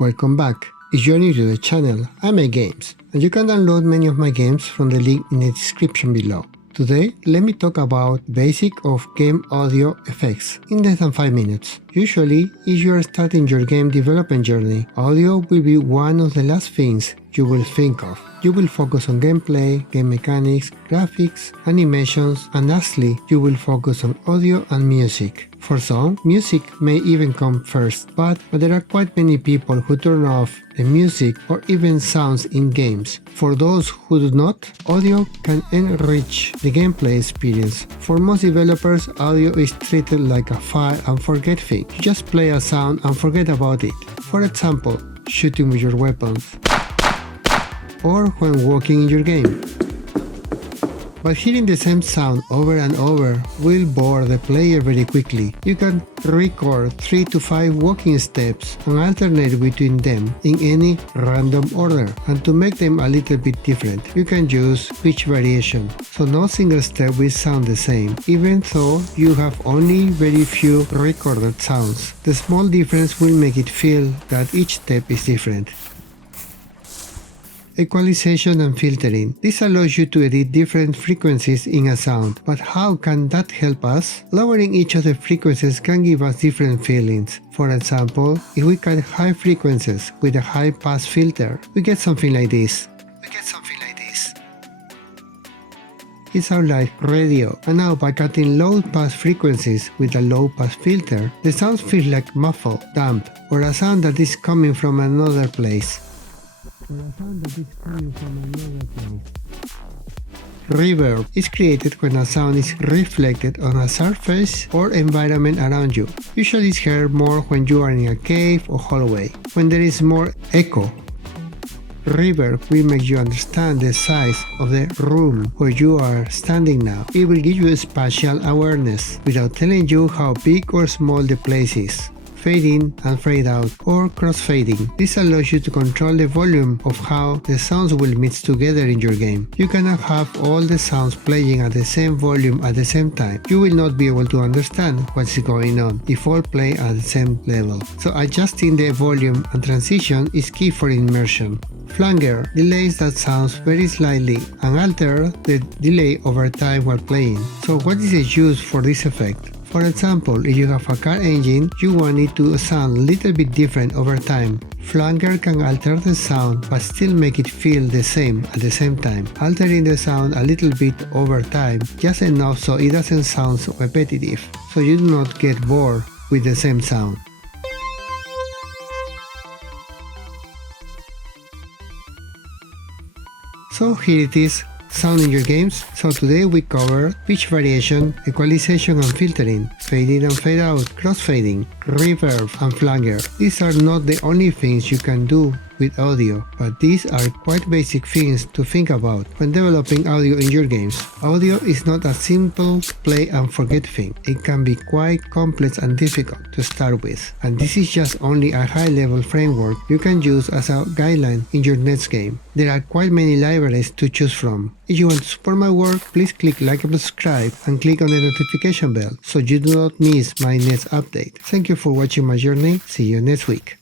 Welcome back. If you're new to the channel, I make games, and you can download many of my games from the link in the description below. Today, let me talk about basic of game audio effects in less than 5 minutes. Usually, if you are starting your game development journey, audio will be one of the last things you will think of. You will focus on gameplay, game mechanics, graphics, animations, and lastly, you will focus on audio and music. For some, music may even come first, but there are quite many people who turn off the music or even sounds in games. For those who do not, audio can enrich the gameplay experience. For most developers, audio is treated like a fire and forget thing. You just play a sound and forget about it. For example, shooting with your weapons, or when walking in your game. But hearing the same sound over and over will bore the player very quickly. You can record 3 to 5 walking steps and alternate between them in any random order. And to make them a little bit different, you can use pitch variation, so no single step will sound the same, even though you have only very few recorded sounds. The small difference will make it feel that each step is different. Equalization and filtering. This allows you to edit different frequencies in a sound, but how can that help us? Lowering each of the frequencies can give us different feelings. For example, if we cut high frequencies with a high pass filter, we get something like this. It sounds like radio, and now by cutting low pass frequencies with a low pass filter, the sound feels like muffled, damp, or a sound that is coming from another place. Reverb is created when a sound is reflected on a surface or environment around you. Usually it's heard more when you are in a cave or hallway, when there is more echo. Reverb will make you understand the size of the room where you are standing now. It will give you spatial awareness without telling you how big or small the place is. Fade in and fade out, or crossfading. This allows you to control the volume of how the sounds will mix together in your game. You cannot have all the sounds playing at the same volume at the same time. You will not be able to understand what's going on if all play at the same level. So adjusting the volume and transition is key for immersion. Flanger delays that sounds very slightly and alter the delay over time while playing. So what is the use for this effect? For example, if you have a car engine, you want it to sound a little bit different over time. Flanger can alter the sound but still make it feel the same at the same time, altering the sound a little bit over time, just enough so it doesn't sound repetitive, so you do not get bored with the same sound. So here it is, sound in your games. So today we covered pitch variation, equalization and filtering, fade in and fade out, crossfading, reverb and flanger. These are not the only things you can do with audio, but these are quite basic things to think about when developing audio in your games. Audio is not a simple play and forget thing. It can be quite complex and difficult to start with, and this is just only a high-level framework you can use as a guideline in your next game. There are quite many libraries to choose from. If you want to support my work, please click like and subscribe and click on the notification bell so you do not miss my next update. Thank you for watching my journey. See you next week.